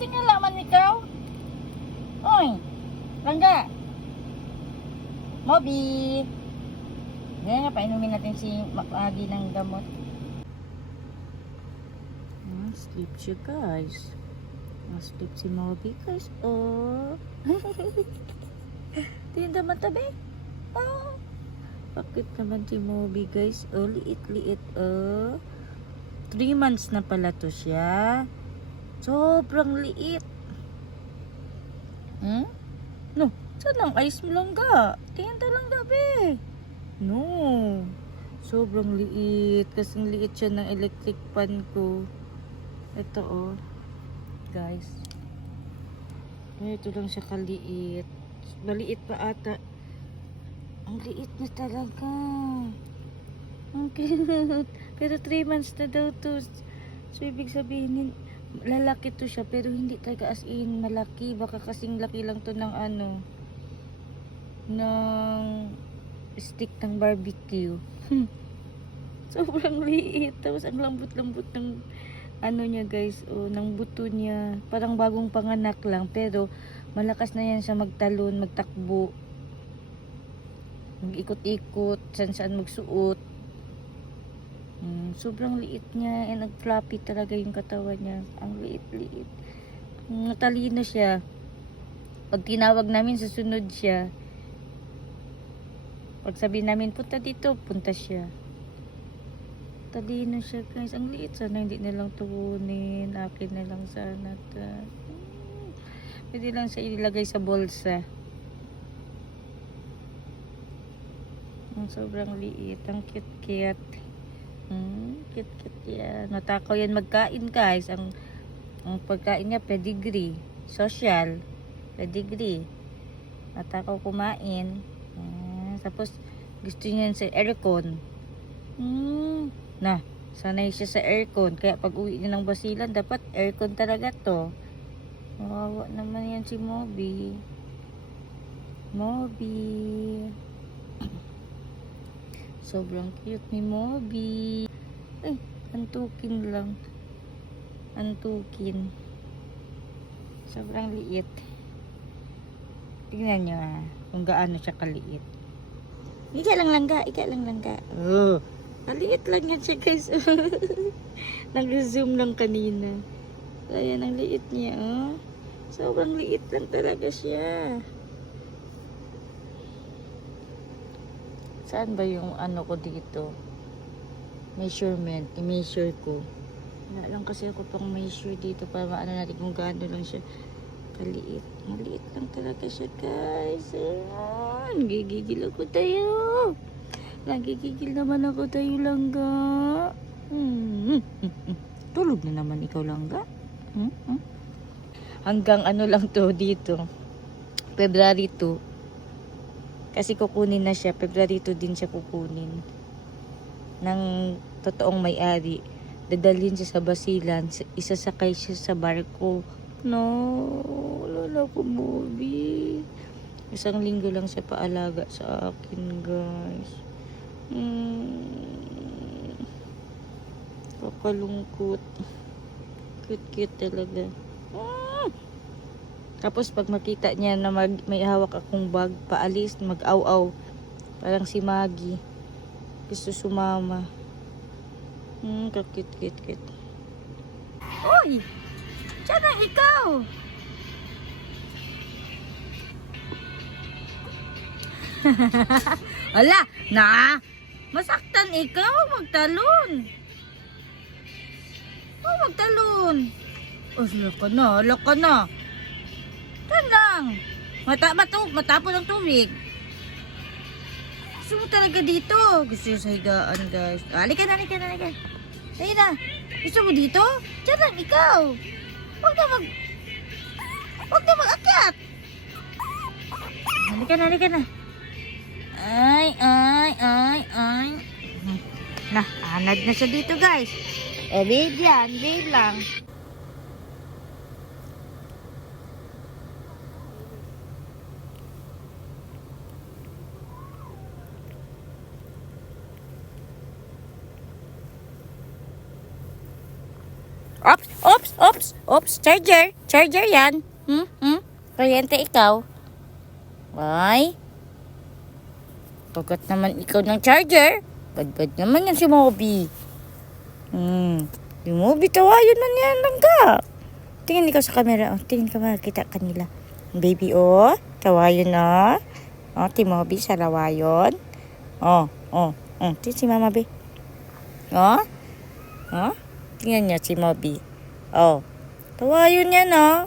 tingala man ikaw. Oy, langga. Moby. Ganyan nga, painumin natin si Adi ng gamot. Sleep siya guys. Sleep si Moby guys. Oh. Tinda matabi. Oh. Bakit naman si Moby guys? Oh, liit-liit. Oh. 3 months na pala to siya. Sobrang liit. No, saan ang ice mo langga? Tinda lang gabi. No. Sobrang liit. Kasing liit siya ng electric pan ko. Ito oh. Guys. Ito lang siya kaliit. Maliit pa ata. Ang liit na talaga. Ang cute. Pero 3 months na daw to. So, ibig sabihin, lalaki to siya. Pero hindi talaga as in malaki. Baka kasing laki lang to ng ano. Ng stick ng barbecue. Sobrang liit. Tapos ang lambot-lambot ng ano niya guys. O, ng buto niya. Parang bagong panganak lang. Pero malakas na yan siya magtalon, magtakbo. Mag-ikot-ikot. Saan-saan magsuot. Sobrang liit niya. And nag-floppy talaga yung katawan niya. Ang liit-liit. Matalino siya. Pag tinawag namin, susunod siya. Pag sabihin namin, punta dito, punta siya. Talino siya guys. Ang liit. Sana hindi nilang tukunin. Akin na lang sana. Pwede lang siya ilagay sa bulsa. Sobrang liit. Ang cute-cute. Cute-cute yan. Matakaw yan magkain guys. Ang pagkain niya pedigree. Social. Pedigree. Matakaw kumain. Tapos gusto niya sa aircon. Sanay siya sa aircon. Kaya pag uwi niya ng basilan, dapat aircon talaga to. Wawa naman yan si Moby. Moby. Sobrang cute ni Moby. Ay, antukin lang. Antukin. Sobrang liit. Tingnan nyo kung gaano siya kaliit. Ika lang langga. Oh, maliit lang yan siya guys. Nag-zoom lang kanina. Ayan, ang liit niya. Oh. Sobrang liit lang talaga siya. Saan ba yung ano ko dito? Measurement. I-measure ko. Wala lang kasi ako pang measure dito para maano natin kung gaano lang siya kaliit. Maliit lang talaga siya guys. Nagigigil ako tayo. Nagigigil naman ako tayo langga. Tulog na naman ikaw langga. Hanggang ano lang to dito. February 2. Kasi kukunin na siya. February 2 din siya kukunin. Ng totoong may-ari. Dadalhin siya sa basilan. Isasakay siya sa barko. No. Wala ko Moby. 1 linggo lang siya paalaga sa akin guys. Kakalungkot. Cute-cute talaga. Tapos pag makita niya na may hawak akong bag, paalis, mag-aw-aw. Parang si Maggie. Gusto sumama. Kakit-kit-kit. Uy! Diyan na ikaw! Ala! Na! Masaktan ikaw! Huwag magtalon! Huwag magtalon! Ala ka na! Saan lang? Matapo ng tubig. Gusto mo talaga dito. Gusto nyo sa higaan, guys. Halika na. Ayun na. Gusto mo dito? Diyan lang, ikaw. Huwag na mag-akyat. Halika na. Ay. Anad na siya dito, guys. Wait lang. Oops, oops, oops, oops. Charger. Charger yan. Kuryente ikaw. Ay. Pagkat naman ikaw ng charger. Bad naman yan si Moby. Si Moby, tawayan man yan langga. Tingin ikaw sa camera. Oh, tingin ka makakita kanila. Baby, oh. Tawayan na. Oh, si Moby sa lawayon. Oh. Tingin si Mama, be. Oh. Tingnan niya si Moby. Oh. Tawayon niya na.